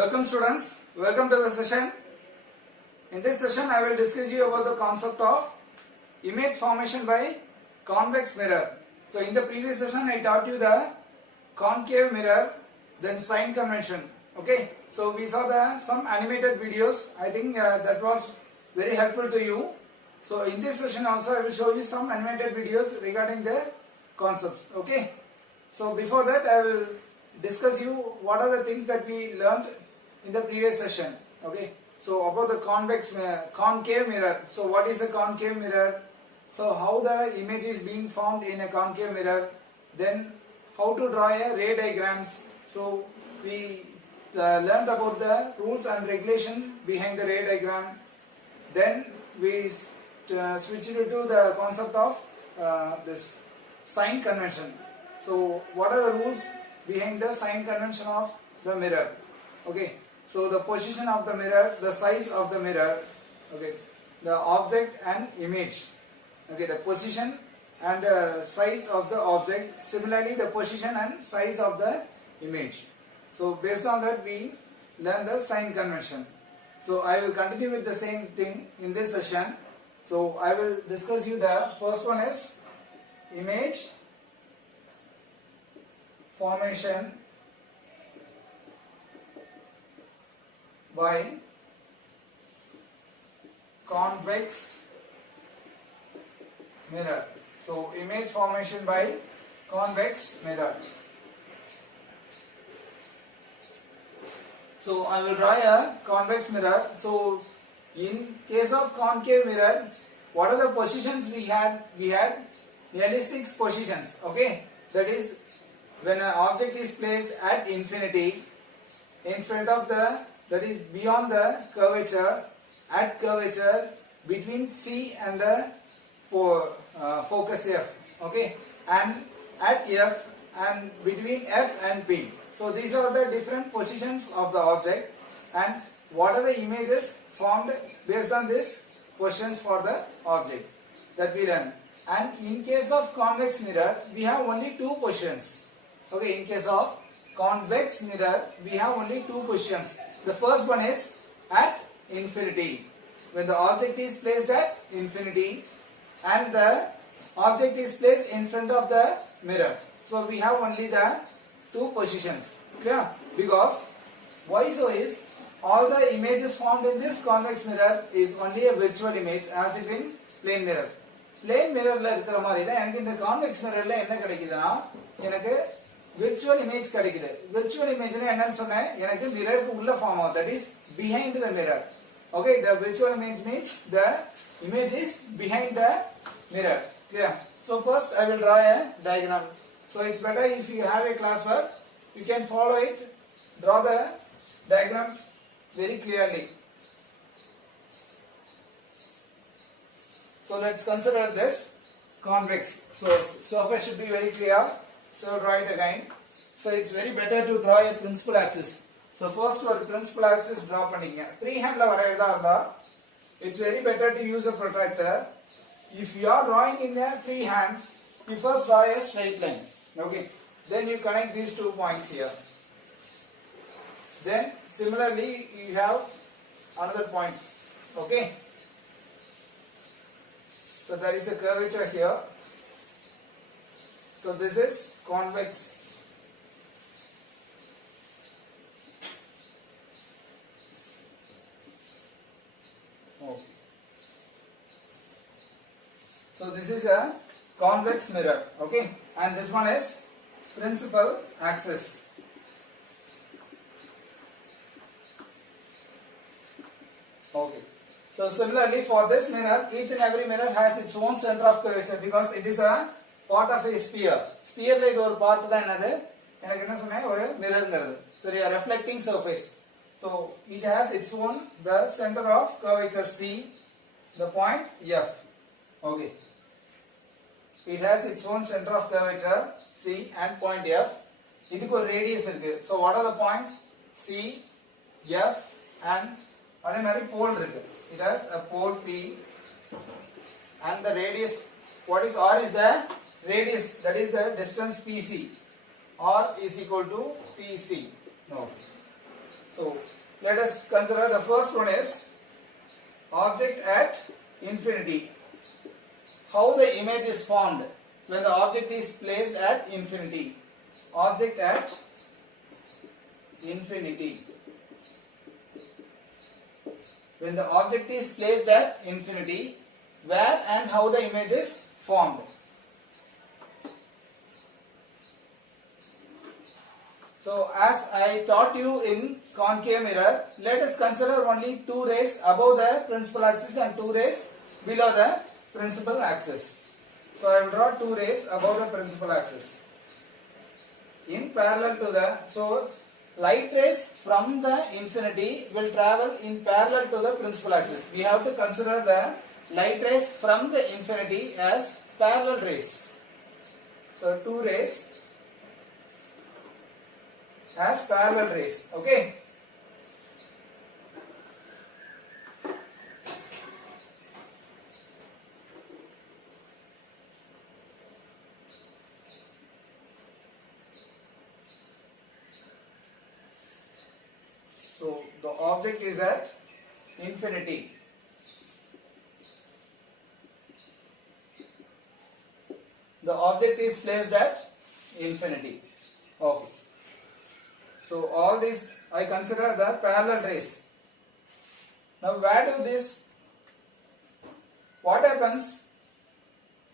Welcome students, welcome to the session. In this session I will discuss you about the concept of image formation by convex mirror. So in the previous session I taught you the concave mirror, then sign convention. Okay, so we saw some animated videos. I think that was very helpful to you. So in this session also I will show you some animated videos regarding the concepts. Okay, so before that I will discuss you what are the things that we learned in the previous session. Okay, so about the concave mirror. So what is a concave mirror? So how the image is being formed in a concave mirror, then how to draw a ray diagrams. So we learned about the rules and regulations behind the ray diagram. Then we switched to the concept of this sign convention. So what are the rules behind the sign convention of the mirror? Okay, so the position of the mirror, the size of the mirror, okay, the object and image, okay, the position and size of the object, similarly the position and size of the image. So based on that we learn the sign convention. So I will continue with the same thing in this session. So I will discuss you the first one is image formation by convex mirror. So image formation by convex mirror. So I will draw a convex mirror. So in case of concave mirror, what are the positions we had? We had nearly 6 positions. Okay, that is when an object is placed at infinity, in front of the, that is beyond the curvature, at curvature, between C and the focus F, okay, and at F and between F and P. So these are the different positions of the object, and what are the images formed based on these positions for the object that we learn. And in case of convex mirror, we have only 2 positions. Okay, in case of convex mirror, we have only 2 positions. The first one is at infinity, when the object is placed at infinity and the object is placed in front of the mirror. So we have only the 2 positions. Clear? Because why so is all the images formed in this convex mirror is only a virtual image as if in plane mirror. Plane mirror la irukra mari da enakku indha convex mirror la enna kedaikudana enakku virtual image kedaikudu. Virtual image la enna sonna enakku mirror ku ulla form out, that is behind the mirror. Okay, the virtual image means the image is behind the mirror. Clear? So first I will draw a diagram. So it's better if you have a classwork, you can follow it, draw the diagram very clearly. So let's consider this convex. So surface should be very clear. So draw it again. So it's very better to draw a principal axis. So first for principal axis draw panninga. Freehand la varaidha irundha it's very better to use a protractor. If you are drawing in a freehand, you first draw a straight line. Okay. Then you connect these 2 points here. Then similarly you have another point. Okay. So there is a curvature here. So this is convex. Okay. So this is a convex mirror. Okay. And this one is principal axis. Okay. So similarly for this mirror, each and every mirror has its own center of curvature because it is a part of a sphere. Sphere like or part da enadhu enakku enna sonna oru mirror ngiradhu. So a reflecting surface. So it has its own the center of curvature C, the point F. Okay. It has its own center of curvature C and point F. Idhukku or radius irukku. So what are the points? C, F and adhe mari pole irukku. It has a pole P and the radius, what is R is the radius, that is the distance PC. R is equal to PC. No. So So let us consider the first one is object at infinity. How the image is formed when the object is placed at infinity. Object at infinity. When the object is placed at infinity, where and how the image is formed. So as I taught you in concave mirror, let us consider only two rays above the principal axis and two rays below the principal axis. So I will draw two rays above the principal axis. In parallel to the, so light rays from the infinity will travel in parallel to the principal axis. We have to consider the light rays from the infinity as parallel rays. So two rays as parallel rays. Okay. So the object is at infinity. The object is placed at infinity. Okay. So all these I consider the parallel rays. Now where do this, what happens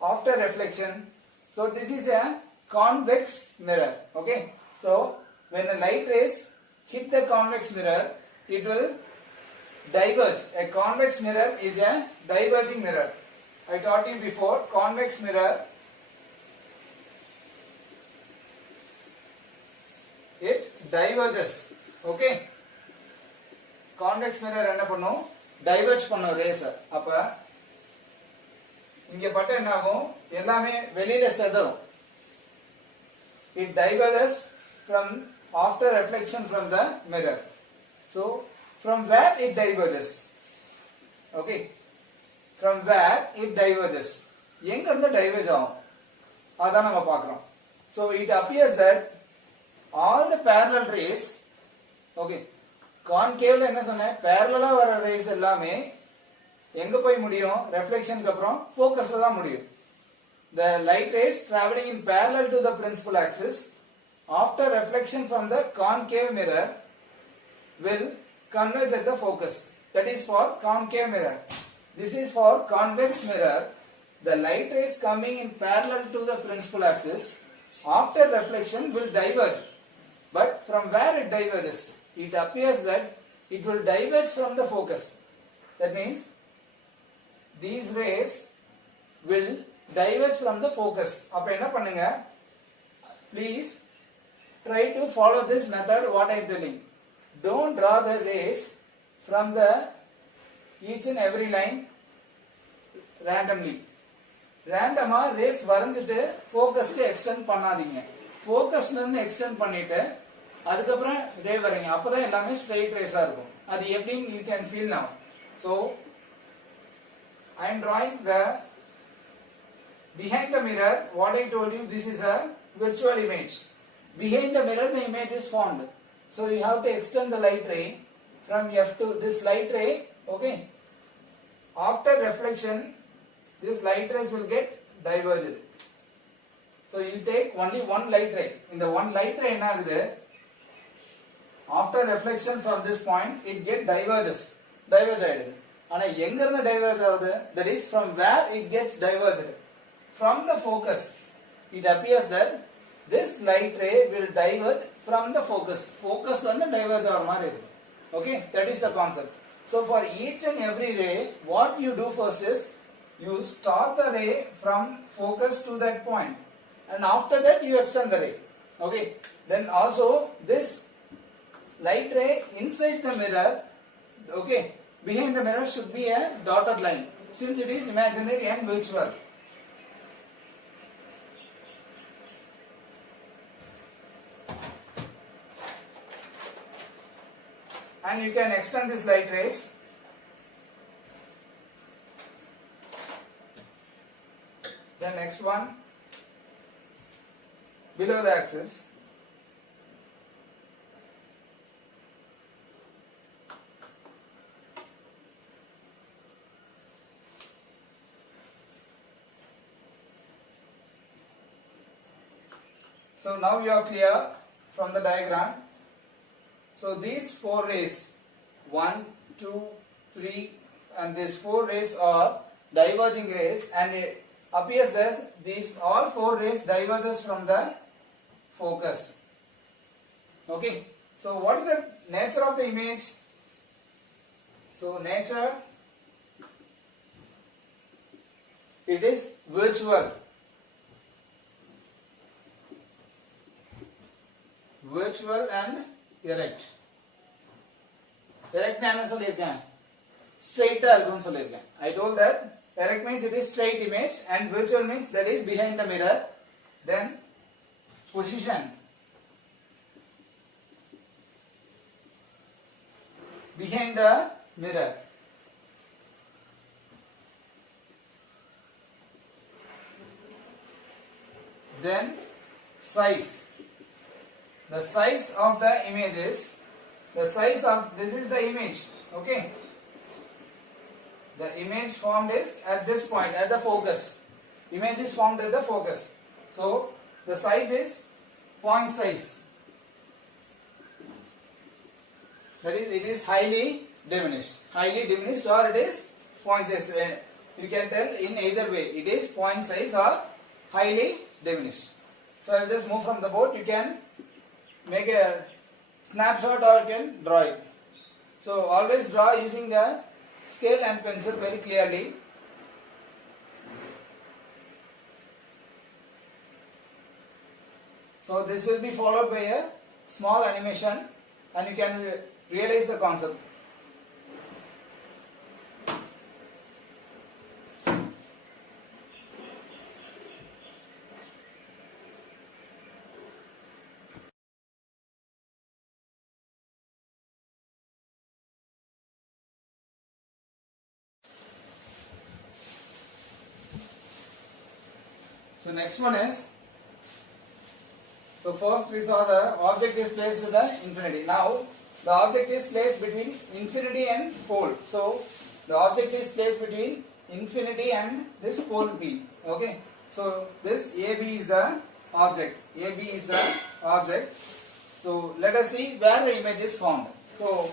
after reflection? So this is a convex mirror. Okay. So when a light rays hit the convex mirror, it will diverge. A convex mirror is a diverging mirror. I taught you before, convex mirror, it diverges. Okay. Convex mirror என்ன பண்ணும், diverge பண்ணும் rays. அப்ப இங்க பட்ட என்ன ஆகும், எல்லாமே வெளியில செதறும். It diverges from after reflection from the mirror. So from where it diverges? Okay. From where it diverges? எங்க இருந்து diverge ஆகும், அதான் நம்ம பார்க்கிறோம். So it appears that all the parallel rays, okay, concave என்ன சொன்னேன், parallel வர rays எல்லாமே எங்க போய் முடியும், reflection க்கு அப்புறம் focusல தான் முடியும். The light rays traveling in parallel to the principal axis after reflection from the concave mirror will converge at the focus. That is for concave mirror. This is for convex mirror. The light rays coming in parallel to the principal axis after reflection will diverge. But from where it diverges? It appears that it will diverge from the focus. That means these rays will diverge from the focus. அப்ப என்ன பண்ணுங்க, please try to follow this method what I am telling. Don't draw the rays from the each and every line randomly. Randomly rays வரைஞ்சிட்டு focusக்கு extend பண்ணாதீங்க. Focusல இருந்து extend பண்ணிட்டு அதுக்கப்புறம் ரே வரைங்க, அப்பதான் எல்லாமே straight rays இருக்கும். அது எப்படின்னு you can feel now. So I am drawing the behind the mirror. What I told you, this is a virtual image. Behind the mirror the image is formed. So we have to extend the light ray from F to this light ray. Okay. After reflection, this light rays will get diverged. So you take only one light ray. In the one light ray என்ன ஆகுது, after reflection from this point it get diverge ஆயிடுது. ஆனா எங்க இருந்து diverge ஆகுது, that is from where it gets diverged. From the focus. It appears that this light ray will diverge from the focus. Focus வந்து diverge ஆகிற மாதிரி இருக்கு. Okay, that is the concept. So for each and every ray, what you do first is you start the ray from focus to that point, and after that you extend the ray. Okay, then also this light ray inside the mirror, okay, behind the mirror should be a dotted line, since it is imaginary and virtual. And you can extend this light rays. The next one below the axis. So now you are clear from the diagram. So these 4 rays, 1, 2, 3, and these 4 rays are diverging rays, and it appears that these all 4 rays diverges from the focus. Okay. So what is the nature of the image? So nature, it is virtual. Virtual and erect. Erect நான் என்ன சொல்லிருக்கேன்? Straight இருக்கும்னு சொல்லிருக்கேன். I told that erect means it is straight image and virtual means that is behind the mirror. Then position. Behind the mirror. Then size. The size of the image is, the size of, this is the image, okay. The image formed is at this point, at the focus. Image is formed at the focus. So the size is point size. That is, it is highly diminished. Highly diminished or it is point size. You can tell in either way. It is point size or highly diminished. So I will just move from the board. You can make a snapshot or you can draw it. So always draw using the scale and pencil very clearly. So this will be followed by a small animation and you can realize the concept. So next one is, so first we saw the object is placed with the infinity. Now the object is placed between infinity and pole. So the object is placed between infinity and this pole P. Okay. So this AB is the object. AB is the object. So let us see where the image is formed. So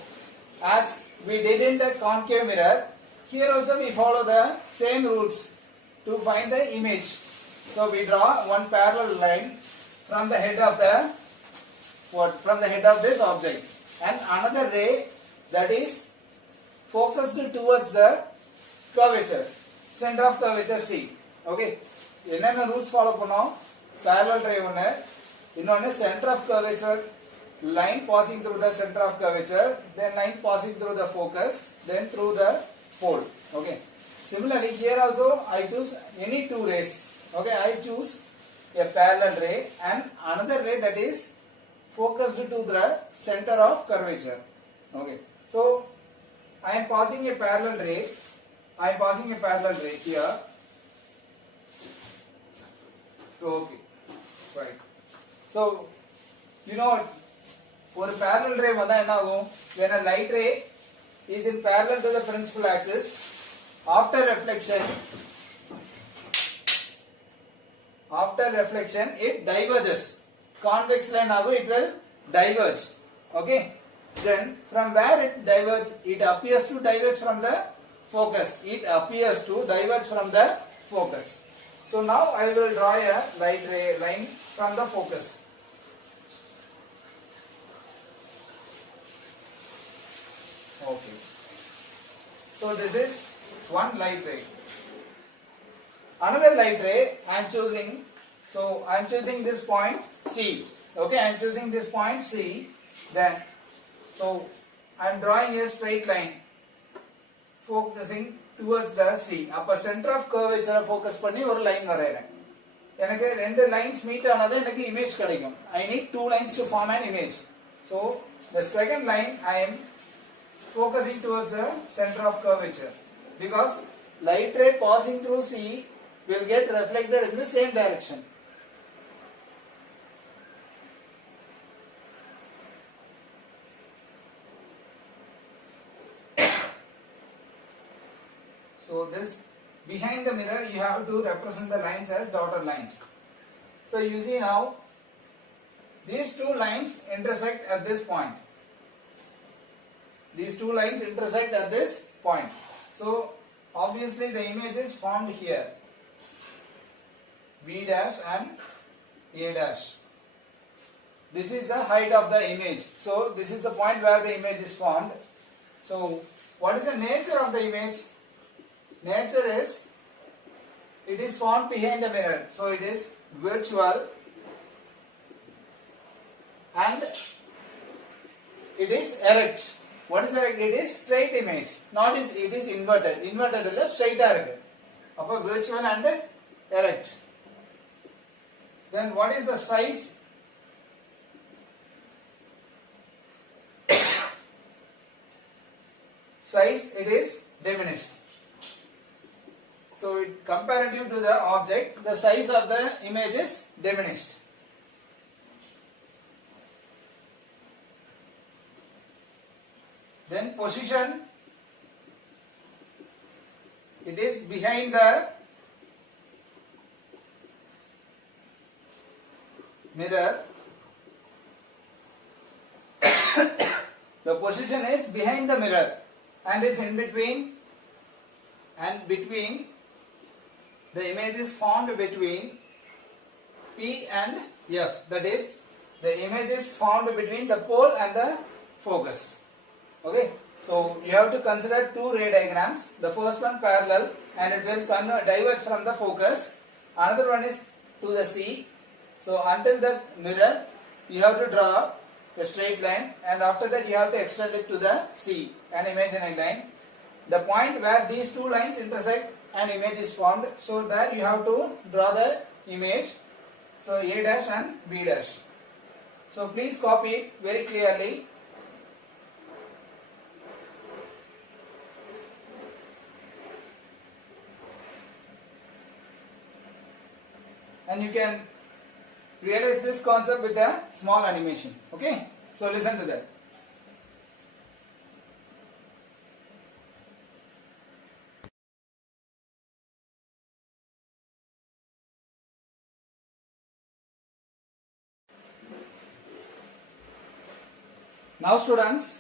as we did in the concave mirror, here also we follow the same rules to find the image. So we draw one parallel line from the head of the from the head of this object, and another ray that is focused towards the curvature, center of curvature C. Okay, என்னென்ன rules follow பண்ணோம்? Parallel ray ஒன்னு, இன்னொன்னு center of curvature, line passing through the center of curvature, then line passing through the focus, then through the pole. Okay. Similarly, here also I choose any 2 rays. Okay, I choose a parallel ray and another ray that is focused to the center of curvature. Okay, so I am passing a parallel ray. I am passing a parallel ray here. Okay, right. So you know, for a parallel ray, when a light ray is in parallel to the principal axis, after reflection it diverges. Convex line it will diverge. Okay. Then from where it diverges, it appears to diverge from the focus. It appears to diverge from the focus. So now I will draw a light ray line from the focus. Okay. So this is one light ray. Another light ray I am choosing. So I am choosing this point C. Okay, I am choosing this point C. Then, so I am drawing a straight line focusing towards the C. Appa center of curvature focus பண்ணி ஒரு line வரையறேன். எனக்கு ரெண்டு lines meet ஆனது எனக்கு image கிடைக்கும். I need 2 lines to form an image. So the second line I am focusing towards the center of curvature because light ray passing through C will get reflected in the same direction. So this behind the mirror you have to represent the lines as dotted lines. So you see now these two lines intersect at this point. These two lines intersect at this point. So obviously the image is formed here, B dash and A dash. This is the height of the image. So this is the point where the image is formed. So what is the nature of the image? Nature is, it is formed behind the mirror. So it is virtual and it is erect. What is erect? It is straight image. Not is, it is inverted. Inverted is straight erect. Upper virtual and erect. Then what is the size? Size, it is diminished. So comparative to the object, the size of the image is diminished. Then position, it is behind the mirror. The position is behind the mirror and it's in between, and between the image is formed between P and F. That is, the image is formed between the pole and the focus. Okay, so you have to consider two ray diagrams. The first one parallel and it will diverge from the focus. Another one is to the C. So until the mirror, you have to draw a straight line, and after that you have to extend it to the C, an imaginary line. The point where these two lines intersect, an image is formed. So there you have to draw the image. So A dash and B dash. So please copy it very clearly. And you can realize this concept with a small animation. Okay, so listen to that. Now students,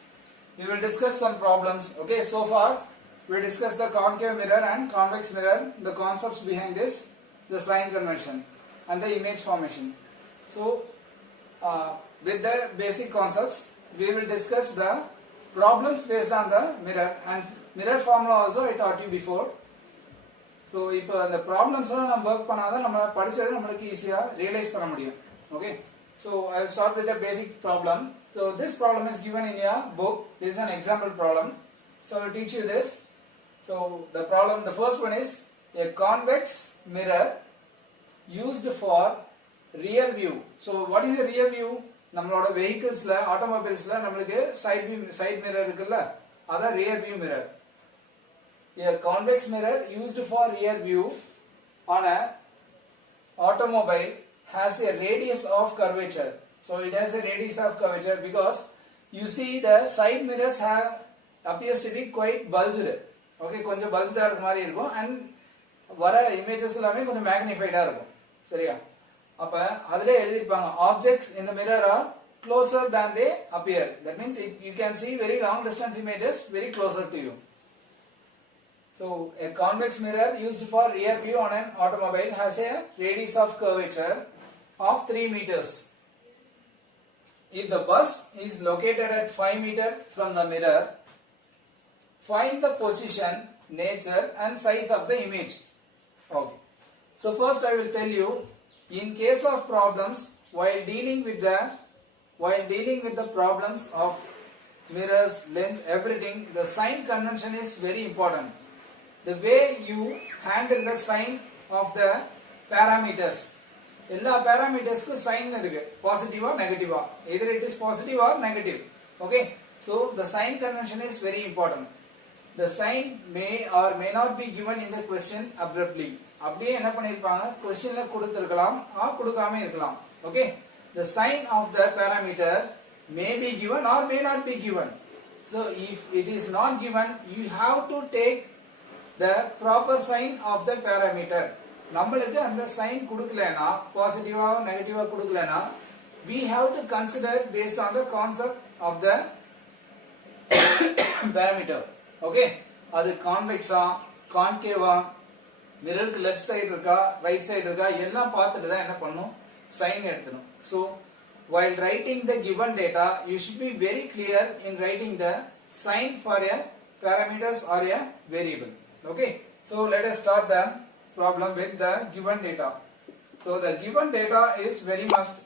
we will discuss some problems. Okay, so far we discussed the concave mirror and convex mirror, the concepts behind this, the sign convention and the image formation. So with the basic concepts, we will discuss the problems based on the mirror, and mirror formula also I taught you before. So இப்போ the problems நம்ம work பண்ணாதான் நம்ம படிச்சது நமக்கு ஈஸியா realise பண்ண முடியும். Okay, so I will start with the basic problem. So this problem is given in your book. This is an example problem. So I will teach you this. So the problem, the first one is a convex mirror used for rear view. So what is a rear view? நம்மளோட vehiclesல, automobilesல நம்மளுக்கு side mirror இருக்குல்ல, அதான் rear view mirror. A convex mirror used for rear view on a automobile has a radius of curvature. So it has a radius of curvature because you see the side mirrors appears to be quite bulged. Okay, கொஞ்சம் bulged ஆ இருக்க மாதிரி இருக்கும், and வர images எல்லாமே கொஞ்சம் magnified ஆ இருக்கும். சரியா? அப்ப அதிலே எழுதிருப்பாங்க objects in the mirror are closer than they appear. That means you can see very long distance images very closer to you. So a convex mirror used for rear view on an automobile has a radius of curvature of 3 meters. If the bus is located at 5 meters from the mirror, find the position, nature and size of the image. Okay. So first I will tell you, in case of problems, while dealing with the problems of mirrors, lens, everything, the sign convention is very important. The way you handle the sign of the parameters. எல்லா parametersக்கு sign இருக்கு, positive or negative. Either it is positive or negative. Okay, so the sign convention is very important. The sign may or may not be given in the question abruptly. அப்படியே என்ன பண்ணிருப்பாங்க, क्वेश्चनல கொடுத்திருக்கலாம் or கொடுக்காம இருக்கலாம். Okay, the sign of the parameter may be given or may not be given. So if it is not given, you have to take the proper sign of the parameter. நம்மளுக்கு அந்த sign கொடுக்கலனா, பாசிட்டிவா நெகட்டிவா கொடுக்கலனா, we have to consider based on the concept of the parameter. Okay, அது கான்வெக்ஸா கான்கேவா மிரருக்கு left side இருக்கா right side இருக்கா எல்லாம் பார்த்துட்டு தான் என்ன பண்ணணும் சைன் எடுக்கணும். So while writing the given data you should be very clear in writing the sign for a parameters or a variable. Okay, so let us start the problem with the given data. So the given data is very must.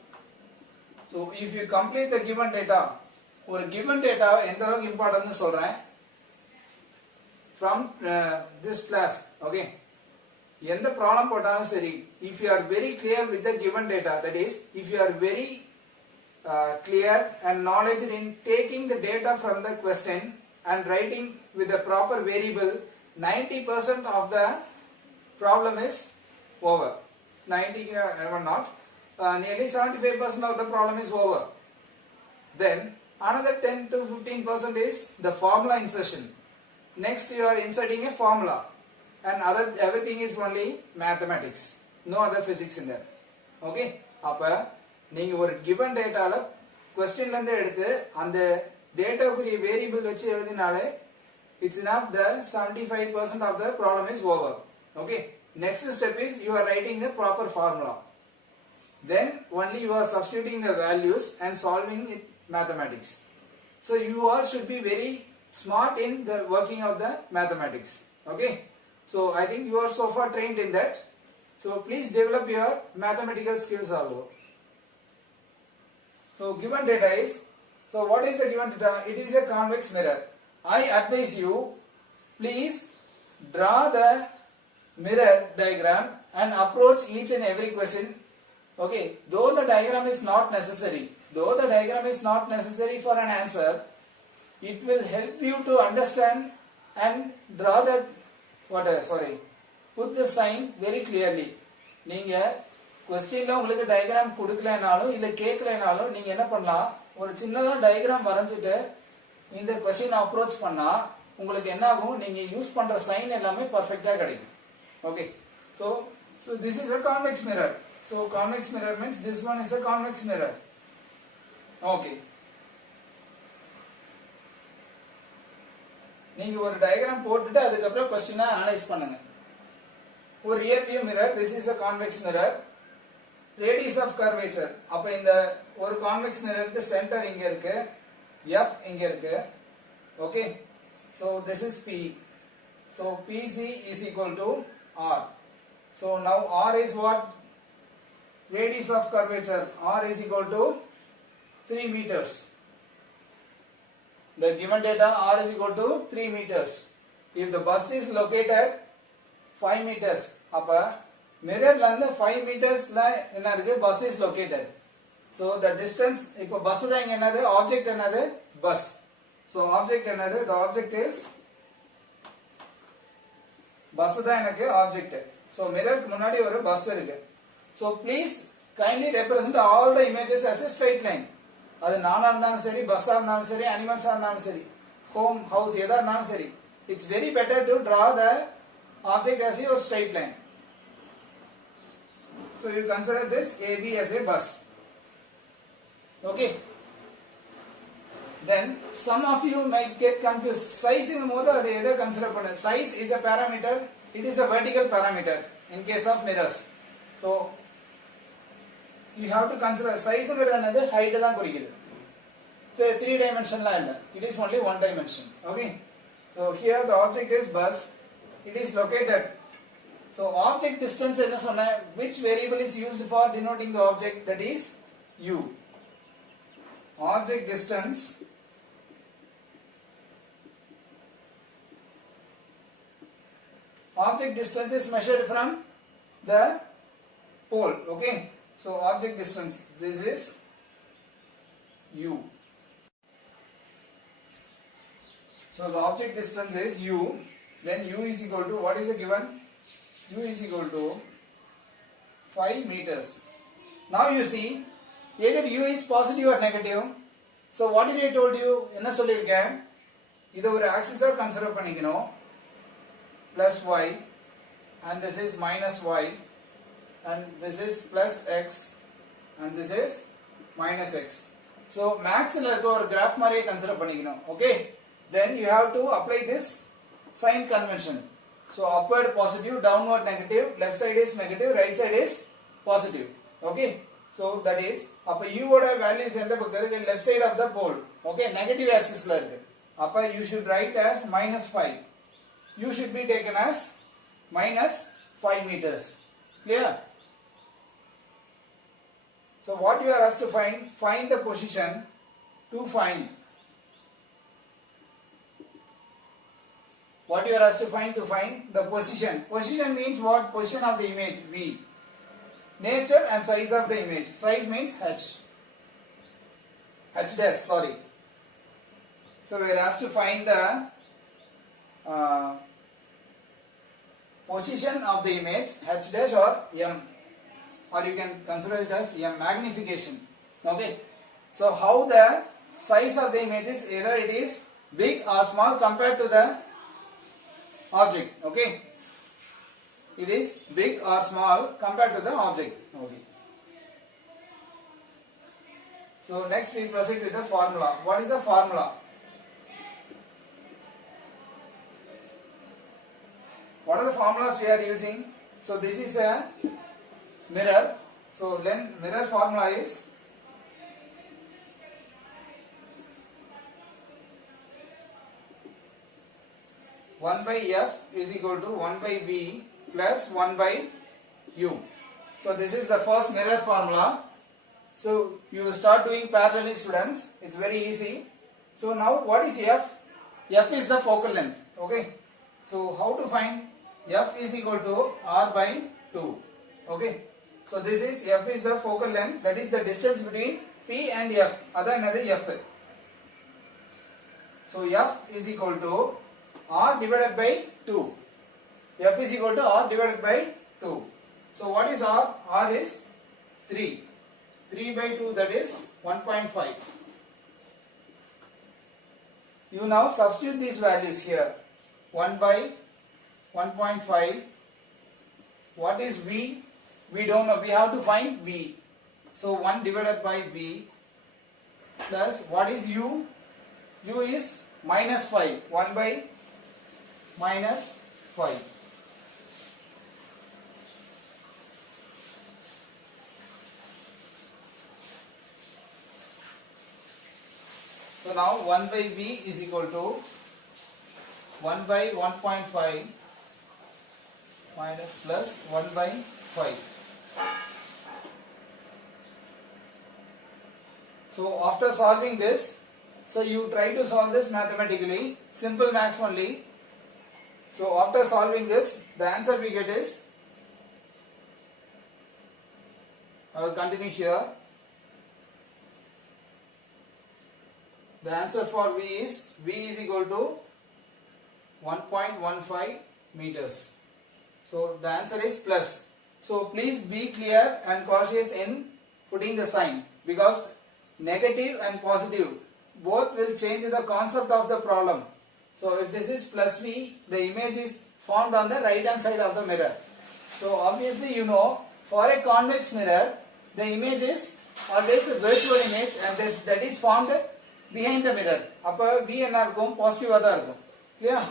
So if you complete the given data, ஒரு given data எந்த அளவுக்கு இம்பார்ட்டன்ட்னு சொல்றேன் from this class. Okay, எந்த problem போட்டாலும் சரி, if you are very clear with the given data, that is if you are very clear and knowledge in taking the data from the question and writing with the proper variable, 90% of the problem is over. 90 never not, nearly 75% of the problem is over. Then another 10 to 15% is the formula insertion. Next you are inserting a formula and everything is only mathematics, no other physics in there. Okay, அப்ப நீங்க ஒரு given dataல questionல இருந்து எடுத்து அந்த டேட்டாக்குரிய variable வச்சு எழுதினாலே it's enough, the 75% of the problem is over. Okay, next step is you are writing the proper formula, then only you are substituting the values and solving it mathematics. So you all should be very smart in the working of the mathematics. Okay, so I think you are so far trained in that, so please develop your mathematical skills also. So given data is, so what is the given data? It is a convex mirror. I advise you, please draw the mirror diagram and approach each and every question. Okay, though the diagram is not necessary for an answer, it will help you to understand and draw the put the sign very clearly. நீங்க क्वेश्चनல உங்களுக்கு diagram கொடுக்கலனாலும் இல்ல கேட்கலனாலும் நீங்க என்ன பண்ணலாம், ஒரு சின்னதா diagram வரைஞ்சிட்டு இந்த क्वेश्चन அப்ரோச் பண்ணா உங்களுக்கு என்ன ஆகும், நீங்க யூஸ் பண்ற சைன் எல்லாமே பெர்ஃபெக்ட்டா கிடைக்கும். Okay, so this is a convex mirror. So convex mirror means this one is a convex mirror. Okay, நீங்க ஒரு டயகிராம் போட்டுட்டு அதுக்கு அப்புறம் क्वेश्चन அனலைஸ் பண்ணுங்க. ஒரு rear view mirror, this is a convex mirror. Radius of curvature, அப்ப இந்த ஒரு convex mirrorக்கு center இங்க இருக்கு, F இங்க இருக்கு. Okay, so this is P. So PC is equal to R. So now R is what? Radius of curvature, R is equal to 3 meters. The given data R is equal to 3 meters. If the bus is located 5 meters, அப்ப மிரர்ல இருந்து 5 மீட்டர்ஸ்ல என்ன இருக்கு, bus is located. So the distance, இப்போ bus தான் இங்க என்னது, object என்னது, bus. So object என்னது, the object is bus தான் எனக்கு object. So மிரருக்கு முன்னாடி ஒரு bus இருக்கு. So please kindly represent all the images as a straight line. அது நானா இருந்தாலும் சரி, பஸ்ஸா இருந்தாலும் சரி, அனிமல்ஸா இருந்தாலும் சரி, ஹோம் ஹவுஸ் எதா இருந்தாலும் சரி, it's very better to draw the object as your straight line. So you consider this AB as a bus. Okay, then some of you might get confused. Size in modu adu edha consider panna. Size is a parameter, it is a vertical parameter in case of mirrors. So you have to consider size enadhu height dhaan kurikudhu. 3 dimension la illa, it is only 1 dimension. Okay, so here the object is bus, it is located. So object distance enna sonna, which variable is used for denoting the object, that is u. Object distance is measured from the pole. Okay, so object distance, this is u. So the object distance is u, then u is equal to, what is the given, u is equal to 5 meters. Now you see either u is positive or negative. So what did I told you, enna solliruken, idu oru axis ah consider pannikano, plus y and this is minus y and this is plus x and this is minus x. So max la irukka or graph mariye consider panikanum. Okay, then you have to apply this sign convention. So upward positive, downward negative, left side is negative, right side is positive. Okay, so that is appa u oda values endha pakka irukku, left side of the pole. Okay, negative axis la irukku. Appa you should write as minus 5. U should be taken as minus 5 meters. Clear? So what you are asked to find the position to find. What you are asked to find the position. Position means what? Position of the image, V. Nature and size of the image. Size means h. H dash, sorry. So we are asked to find the position of the image, h dash or m, or you can consider it as m, magnification. Okay, so how the size of the image is, either it is big or small compared to the object. Okay, it is big or small compared to the object. Okay, so next we proceed with the formula. What is the formula? What are the formulas we are using? So this is a mirror. So then mirror formula is one by f is equal to 1 by v plus 1 by u. So this is the first mirror formula. So you will start doing parallelly, students. It's very easy. So now what is f? F is the focal length. Okay. So how to find? F is equal to r by 2. Okay. So this is f is the focal length, that is the distance between P and f. Another f. So f is equal to r divided by 2. F is equal to r divided by 2. So what is r? R is 3. 3 by 2, that is 1.5. You now substitute these values here. 1 by 1.5. What is V? We don't know. We have to find V. So 1 divided by V plus what is U? U is minus 5. 1 by minus 5. So now 1 by V is equal to 1 by 1.5 minus plus 1 by 5. So after solving this, so you try to solve this mathematically, simple maths only. So after solving this, the answer we get is, I will continue here. The answer for V is equal to 1.15 meters. So the answer is plus. So please be clear and cautious in putting the sign, because negative and positive both will change the concept of the problem. So if this is plus V, the image is formed on the right hand side of the mirror. So obviously you know, for a convex mirror, the image is always a virtual image, and that is formed behind the mirror. Appa V enna irukum, positive ah irukum. Clear?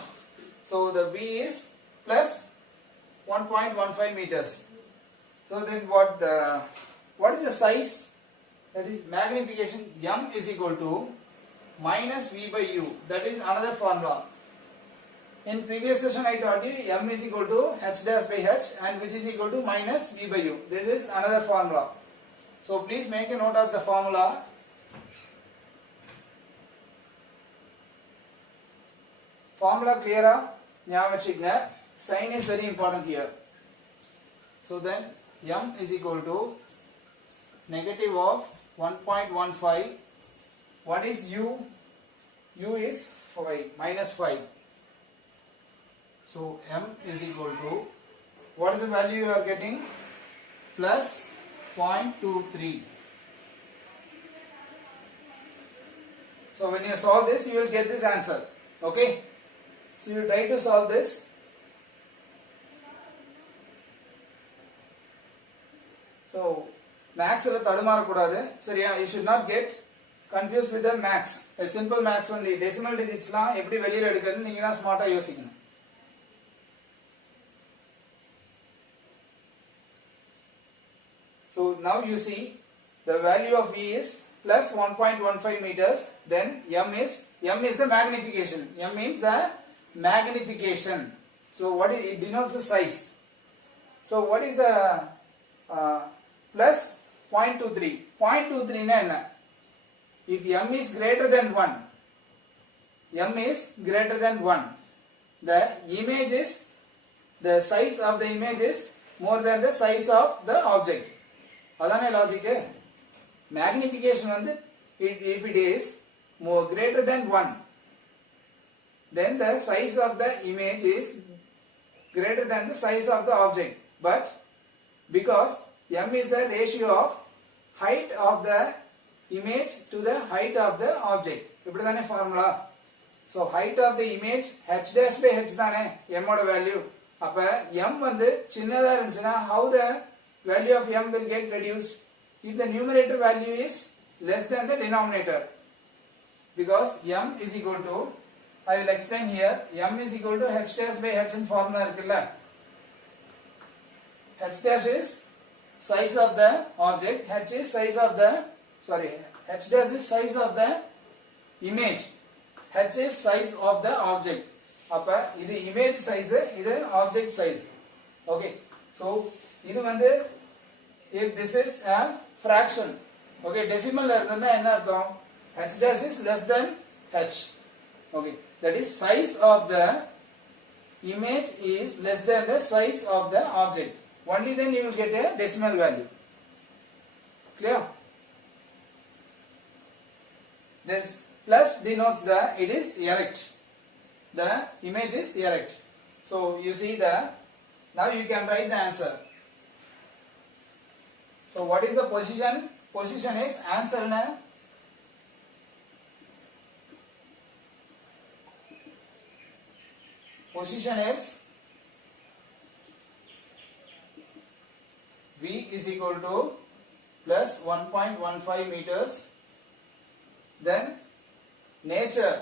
So the V is plus 1.15 meters. So then what is the size? That is magnification. M is equal to minus V by U. That is another formula. In previous session I taught you M is equal to H dash by H, and which is equal to minus V by U. This is another formula. So please make a note of the formula. Formula clear? Sign is very important here. So then M is equal to negative of 1.15. What is U? U is 5, minus 5. So M is equal to, what is the value you are getting? Plus 0.23. So when you solve this, you will get this answer. Okay? So you try to solve this. So மேக்ஸ்ல தடுமாற கூடாது சரியா. you should not get confused with the max. a simple max only. decimal digitsலாம் எப்படி வெளியில எடுக்கிறது நீங்க தான் ஸ்மார்ட்டா யோசிக்கணும். So now you see the value of V is plus 1.15 meters. Then m is the magnification. M means the magnification. So what is it denotes the size. So what is the plus 0.23? 0.23 na enna? If m is greater than 1, m is greater than 1, the image is, the size of the image is more than the size of the object. Adane logic. Magnification வந்து if it is more greater than 1, then the size of the image is greater than the size of the object. But because m is the ratio of height of the image to the height of the object. இப்படிதானே formula. So height of the image h dash by h தானே m ஓட value. அப்ப m வந்து சின்னதா இருந்துச்சுனா how the value of m will get reduced? If the numerator value is less than the denominator. Because m is equal to, I will explain here, m is equal to h dash by h in formula இருக்குல்ல. h dash is size of the object, h is size of the, sorry, h dash is size of the image, h is size of the object. அப்ப இது image size, இது object size. Okay, so இது வந்து if this is a fraction, okay, decimal la irundha enna artham, h dash is less than h. Okay, that is size of the image is less than the size of the object. Only then you will get a decimal value. Clear? This plus denotes the it is erect. The image is erect. So you see the, now you can write the answer. So what is the position? Position is answer na. Position is V is equal to plus 1.15 meters. Then nature,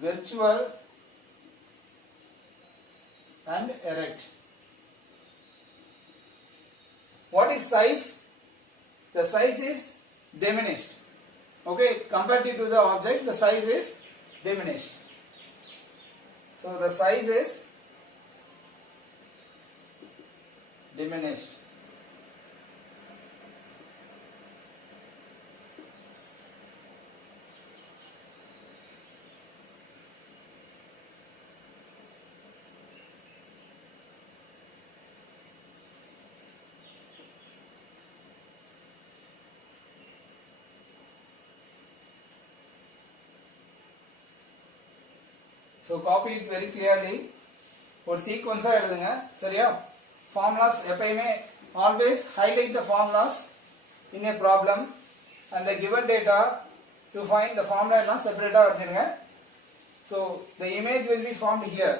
virtual and erect. What is size? The size is diminished. Okay, compared to the object, the size is diminished. So the size is diminished. So copy it very clearly. ஒரு சீக்வென்ஸா எழுதுங்க சரியா. formulas எப்பயுமே always highlight the formulas in a problem and the given data to find the formula எல்லாம் செப்பரேட்டா வச்சிருங்க. So the image will be formed here.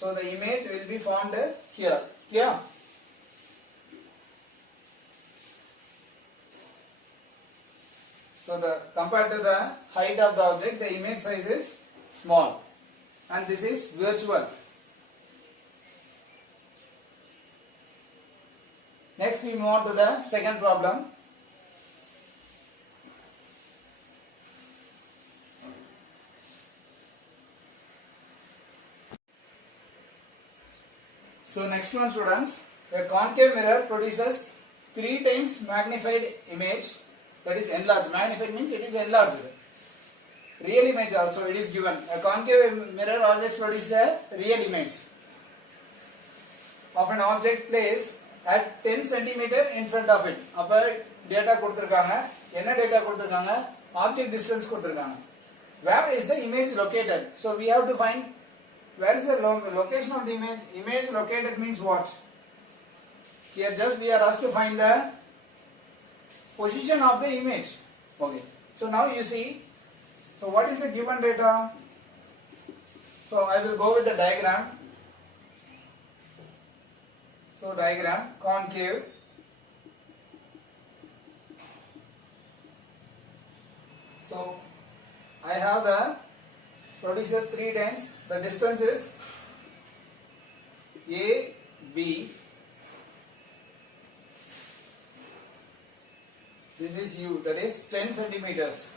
So the image will be formed here. Clear? So the compared to the height of the object, the image size is small, and this is virtual. Next we move on to the second problem. So next one students, a concave mirror produces 3 times magnified image, that is enlarged. Magnified means it is enlarged. Real image also it is given. A concave mirror always produces a real image of an object placed at 10 cm in front of it. அப்ப data கொடுத்திருக்காங்க. என்ன data கொடுத்திருக்காங்க? Object distance கொடுத்திருக்காங்க. Where is the image located? So we have to find where is the location of the image. Image located means what? Here just we are asked to find the position of the image. Okay. So now you see, so what is the given data? So I will go with the diagram. So diagram, concave. So I have the produces 3 times. The distance is A, B. This is U, that is 10 centimeters.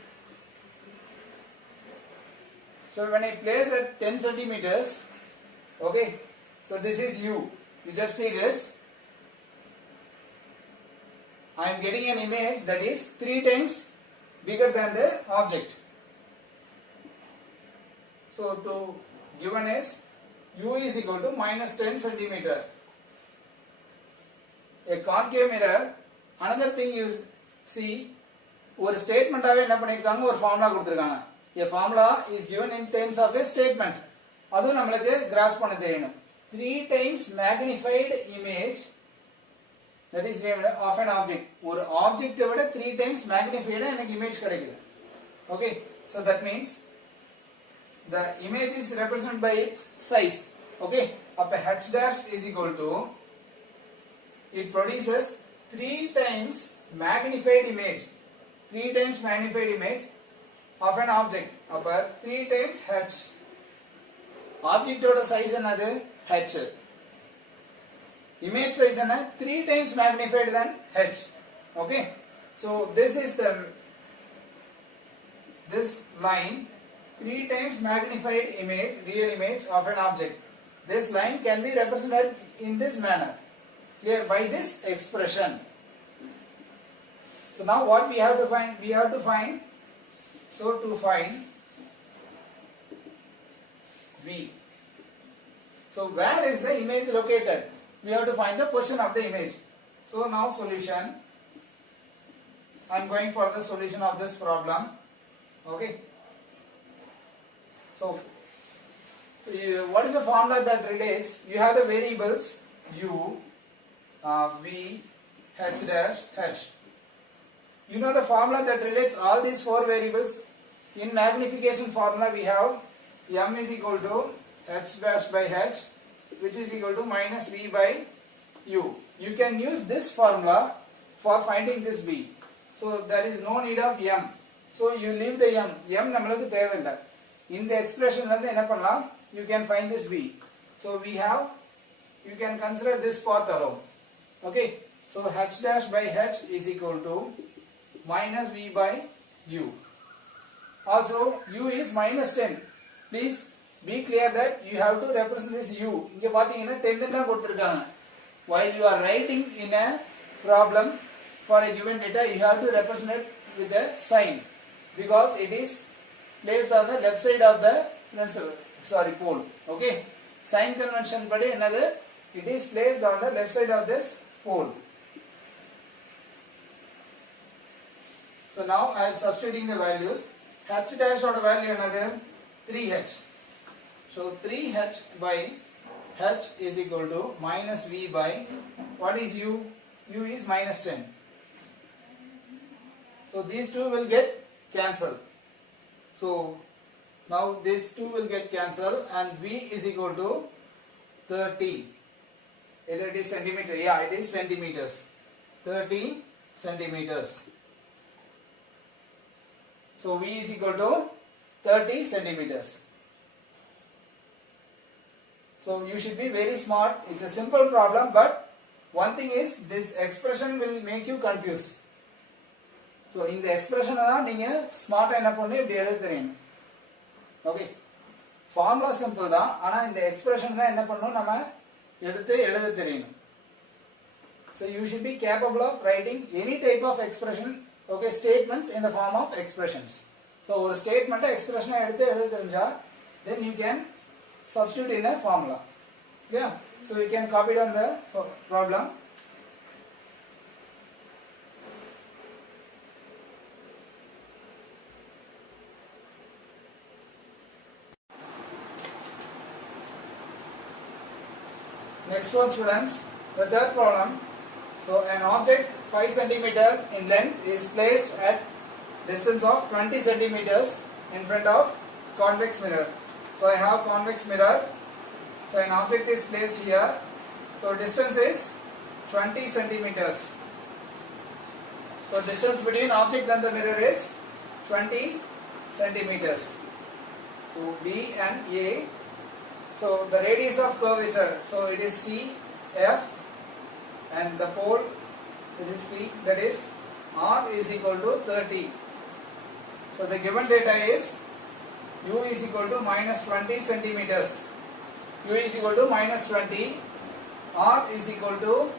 So when I place at 10 centimeters, okay, so this is U. You just see this. I am getting an image that is 3 times bigger than the object. So to given is U is equal to minus 10 centimeter. A concave mirror, another thing you see, ஒரு ஸ்டேட்மெண்டாவே என்ன பண்ணிருக்காங்க, ஒரு formula கொடுத்திருக்காங்க. A formula is given in terms of a statement. அதுவும் நம்மளுக்கு cross பண்ண தெரியணும். 3 times magnified image, that is of an object. ஒரு ஆப்ஜெக்ட் விட 3 times magnified எனக்கு இமேஜ் கிடைக்குது. Okay, so that means the image is represented by its size. Okay, அப்ப h dash is equal to, it produces 3 times magnified image. 3 times magnified image of an object. அப்ப 3 times h. Object ஓட size என்னது? h. Image size என்ன? 3 times magnified than h. Okay, so this is this line, 3 times magnified image, real image of an object. This line can be represented in this manner, clear, by this expression. So now what we have to find? We have to find, so to find V. So where is the image located? We have to find the position of the image. So now solution. I am going for the solution of this problem. Okay. So what is the formula that relates? You have the variables U, V, h dash, h. You know the formula that relates all these 4 variables. In magnification formula we have m is equal to h dash by h, which is equal to minus v by u. You can use this formula for finding this v. So there is no need of m. So you leave the m. M நம்மளுக்கு தேவையில்லை. In the expression வந்து என்ன பண்ணலாம்? You can find this v. So we have, you can consider this part alone. Okay. So h dash by h is equal to minus v by u. Also u is minus 10. Please be clear that you have to represent this u. இங்க பாத்தீங்கன்னா 10 தான் கொடுத்திருக்காங்க. While you are writing in a problem for a given data, you have to represent it with a sign, because it is placed on the left side of the pole. Okay, sign convention படி என்னது, it is placed on the left side of this pole. So now I am substituting the values. H dash oda value என்னது, 3h. So 3h by h is equal to minus v by, what is u? U is minus 10. So these two will get cancelled. So now these two will get cancelled and v is equal to 30. Either it is centimeter, yeah, it is centimeters. 30 centimeters. So v is equal to 30 centimeters. So you should be very smart. It's a simple problem, but one thing is this expression will make you confused. So in the expression தான் நீங்க ஸ்மார்ட்டா என்ன பண்ணணும், இப்படி எழுத தெரியணும். Okay, formula simple தான், ஆனா இந்த expression தான் என்ன பண்ணணும், நம்ம எடுத்து எழுத தெரியணும். So you should be capable of writing any type of expression, okay, statements in the form of expressions. So ஒரு statement expression எடுத்து எழுத தெரிஞ்சா, then you can substitute in a formula. Yeah, so you can copy down the problem. Next one, students, the third problem. So an object 5 centimeter in length is placed at distance of 20 centimeters in front of convex mirror. So I have convex mirror. So an object is placed here. So distance is 20 centimeters. So distance between object and the mirror is 20 centimeters. So B and A. So the radius of curvature, so it is CF, and the pole, it is P, that is R is equal to 30. So the given data is U is equal to minus 20 centimeters. U is equal to minus 20. R is equal to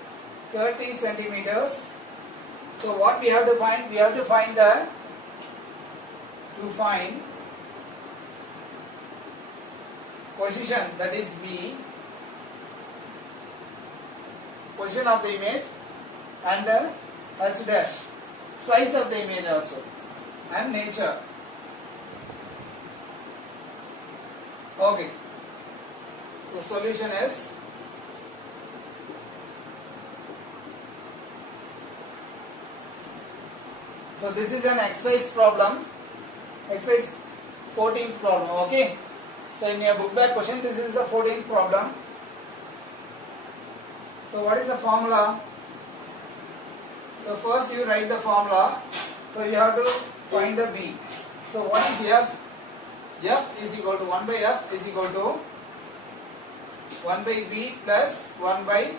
30 centimeters. So what we have to find? We have to find position, that is B, position of the image, and the H dash, size of the image also, and nature. Okay. So solution is so this is an exercise problem, exercise 14th problem. Okay. So in your book bag question, this is the 14th problem. So what is the formula? So first you write the formula. So you have to find the B. So what is F? F is equal to 1 by F is equal to 1 by B plus 1 by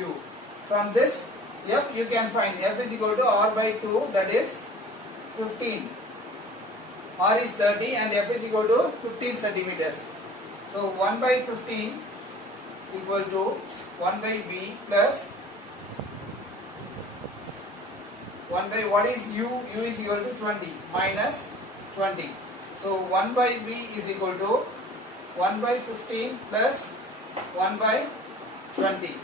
U. From this F you can find F is equal to R by 2, that is 15. R is 30 and F is equal to 15 centimeters. So 1 by 15 equal to 1 by B plus 1 by what is U? U is equal to 20 minus 20. So 1 by B is equal to 1 by 15 plus 1 by 20.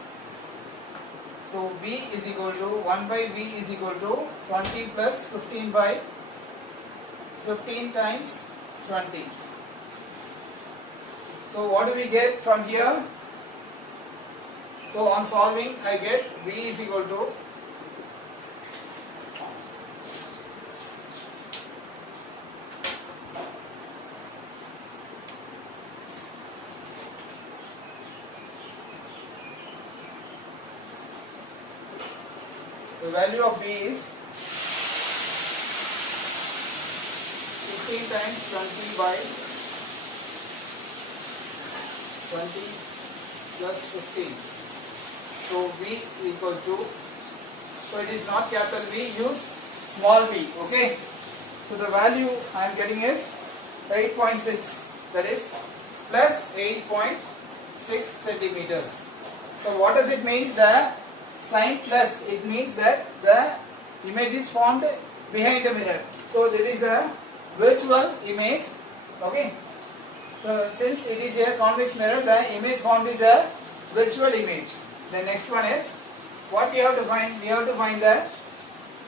So B is equal to 1 by B is equal to 20 plus 15 by 15 times 20. So what do we get from here? So on solving I get B is equal to the value of B is 15 times 20 by 20 plus 15. So V equal to, so it is not capital V, use small v, okay. So the value I am getting is 8.6, that is plus 8.6 centimeters. So what does it mean? The sign plus, it means that the image is formed behind the mirror. So there is a virtual image, okay. So since it is a convex mirror, the image formed is a virtual image. The next one is what we have to find? We have to find the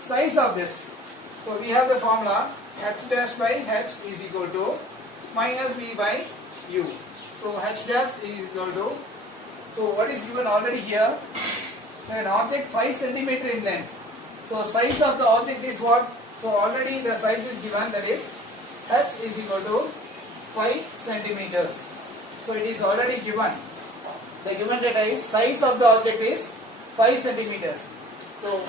size of this. So we have the formula h dash by h is equal to minus v by u. So h dash is equal to, so what is given already here? So an object 5 centimeter in length. So size of the object is what? So already the size is given, that is h is equal to 5 centimeters. So it is already given. The given data is size of the object is 5 centimeters. So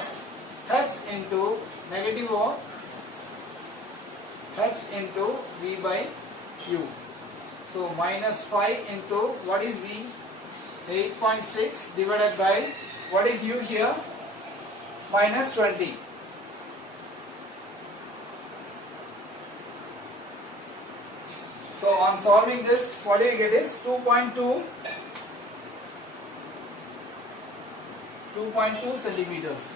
h into negative of h into v by u. So minus 5 into what is v? 8.6 divided by what is u here? Minus 20. So on solving this, what do you get is 2.2 centimeters.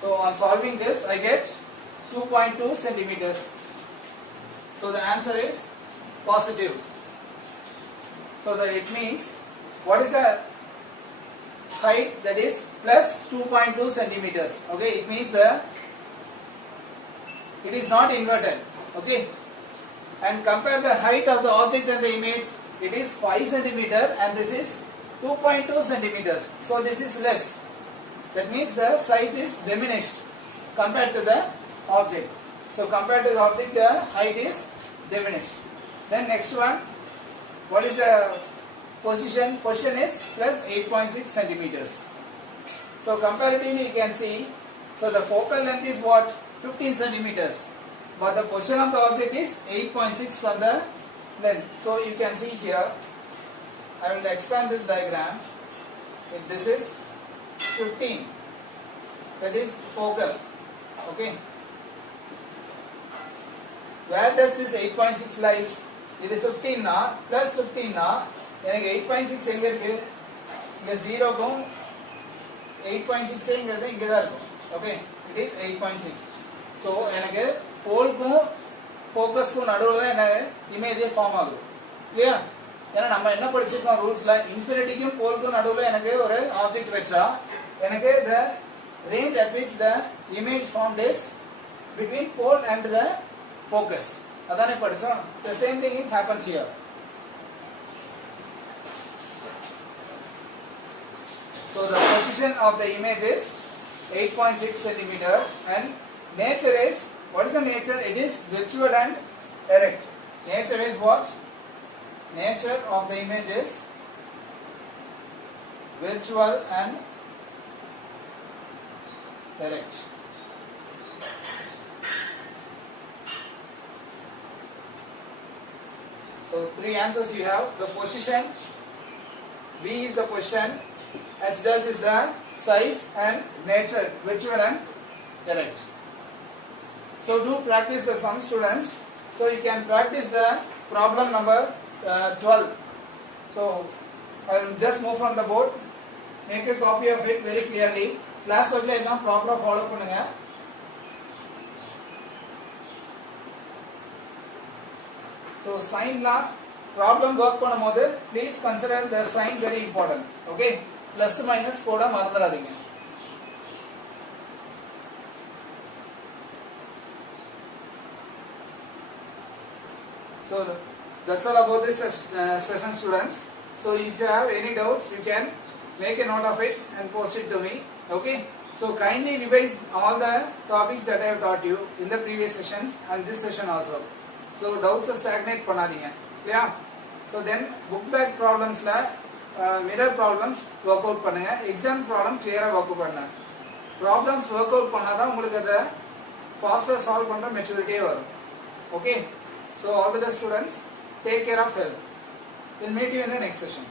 So on solving this, I get 2.2 centimeters. So the answer is positive. So it means what is the height? That is plus 2.2 centimeters. Okay, it means it is not inverted. Okay, and compare the height of the object and the image. It is 5 centimeter and this is 2.2 centimeters. So this is less. That means the size is diminished compared to the object. So compared to the object, the height is diminished. Then next one, what is the position? Position is plus 8.6 centimeters. So comparatively you can see, so the focal length is what? 15 centimeters. But the position of the object is 8.6 from the length. So you can see here, I will expand this diagram. If this is 15, that is focal. Okay. Where does this 8.6 lies? இது 15 na plus 15 na எனக்கு 8.6 எங்க இருக்கு? இங்க 0 க்கும் 8.6 ங்கிறது இங்க தான் இருக்கும். Okay, it is 8.6. so எனக்கு போல்க்கும் ஃபோக்கஸ்க்கும் நடுவுல தான் என்ன இமேஜே ஃபார்ம் ஆகுது. கிளியர்? ஏன்னா நம்ம என்ன படிச்சிருக்கோம் ரூல்ஸ்ல, இன்ஃபினிட்டிக்கும் போல்க்கும் நடுவுல எனக்கு ஒரு ஆப்ஜெக்ட் வெச்சா எனக்கு the range at which the image formed is between pole and the focus. அதானே படிச்சோம். The same thing happens here. So the position of the image is 8.6 centimeter and nature is, what is the nature? It is virtual and erect. Nature is what? Nature of the image is virtual and erect. So three answers you have. The position, V is the position, H dash is the size, and nature, virtual and erect. So do practice the sum, students. So you can practice the problem number 12. So I will just move from the board. Make a copy of it very clearly. Class work la ella proper follow பண்ணுங்க. So sign law problem work பண்ணும்போது please consider the sign very important. Okay, plus minus போட மறந்துடாதீங்க. So that's all about this session, students. So if you have any doubts, you can make a note of it and post it to me. Okay, so kindly revise all the topics that I have taught you in the previous sessions and this session also. So doubts stagnate பண்ணாதீங்க. Yeah. So then book back problems la mirror problems work out பண்ணுங்க. Exam problem clear work out பண்ணுங்க. Problems work out பண்ணாதான் உங்களுக்கு அத faster solve பண்ற maturity வரும். Okay. So all the best, students. Take care of health. We'll meet you in the next session.